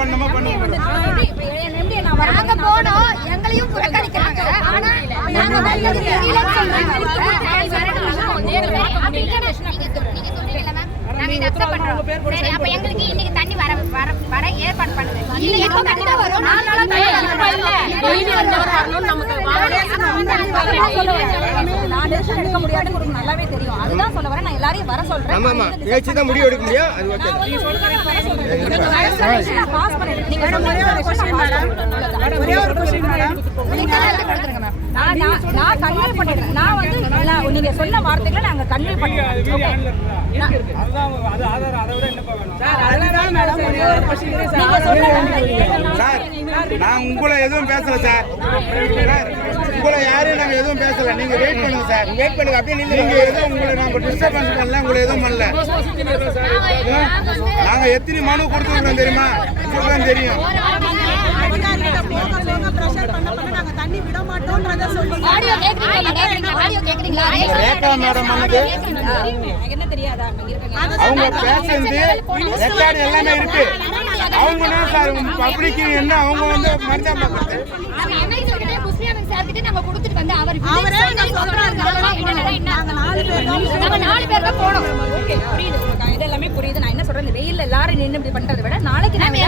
பண்ணுமோ பண்ணுங்க. நாங்க போனோம், எங்களையும் புறக்கணிக்கிறாங்க. ஆனா நாங்க வந்தது தெரியலன்னு சொல்றாங்க. நாங்க இத அக்செப்ட் பண்றோம். சரி, அப்ப எங்களுக்கு இன்னைக்கு தண்ணி வர ஏற்பாடு பண்ணுங்க. இல்ல எப்ப கண்டிப்பா வரும். 4 நாளா தண்ணி வரல. டெய்லி வரணும். நமக்கு நானே எடுக்க முடியாதுன்னு உங்களுக்கு நல்லாவே தெரியும். அதுதான் சொல்ல வரேன். நான் எல்லாரையும் வர சொல்றேன். ஆமா ஆமா, ஏச்சி தான் முடிவு எடுக்க முடியும். அது ஓகே. நீங்க சொல்றத வர சொல்றேன். நான் பாஸ் பண்ணிட்டேன். நீங்க ஒரே ஒரு क्वेश्चन மேடம். ஒரே ஒரு क्वेश्चन மேடம். நீங்க கொடுத்துருங்க மேம். நான் கன்வே பண்ணிடுறேன். நான் வந்து நீங்க சொன்ன வார்த்தைகளை நாங்க கன்வே பண்ணிடுறோம். ஓகே. அதுதான் அது ஆதாரம். அதை விட என்னப்பா வேணும் சார்? அதனால மேடம் ஒரே ஒரு क्वेश्चन சார். நீங்க சொன்ன சார், நான் உங்களை எதுவும் பேசல சார். உங்களை யாரையும் நாங்க எதுவும் பேசல. நீங்க வெயிட் பண்ணுங்க சார். வெயிட் பண்ணுங்க. அப்படியே நீங்க எதுவும் உங்களை நாங்க டிஸ்டர்பன்ஸ் பண்ணல. உங்களை எதுவும் பண்ணல. நாங்க எத்தனை மனு கொடுத்துருக்கோம் தெரியுமா? உங்களுக்கு தெரியும். ஆடியோ கேக்குறீங்களா? ரேகா மேடம் வந்து என்ன தெரியாதா? அவங்க பேசுறது ரெக்கார்டு எல்லாமே இருக்கு. அவங்க என்ன சார் பப்ளிக் என்ன அவங்க வந்து மனிதா பார்க்கறது. முஸ்லிம் சார்கிட்ட நாங்க கொடுத்துட்டு வந்து அவர் நாங்க 4 பேர் தான் போனோம். ஓகே, புரியுது. உங்களுக்கு இது எல்லாமே புரியுது. நான் என்ன சொல்றேன், இந்த வெயில்ல எல்லாரும் நின்னு இப்படி பண்றதை விட நாளைக்கு நாங்க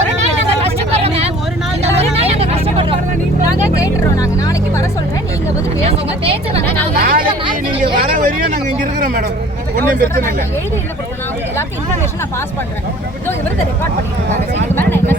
ஒரு நாள் நாங்க கஷ்டப்படுறோம். ஒரு நாள் நாங்க கஷ்டப்படுறோம். நாங்க கேட்டுறோம். நாங்க நாளைக்கு வர சொல்றேன். நீங்க வந்து பேசுங்க. பேச்சு வந்து நாளைக்கு நீங்க வர வரையும் நாங்க இங்க இருக்கிறோம் மேடம். ஒண்ணும் பிரச்சனை இல்ல. எழுதி என்ன பண்ணணும்? எல்லாருக்கும் இன்ஃபர்மேஷன் நான் பாஸ் பண்றேன். இதோ இவருக்கு ரெக்கார்ட் பண்ணிட்டு இருக்காங்க. இதுக்கு மேல நான் என்ன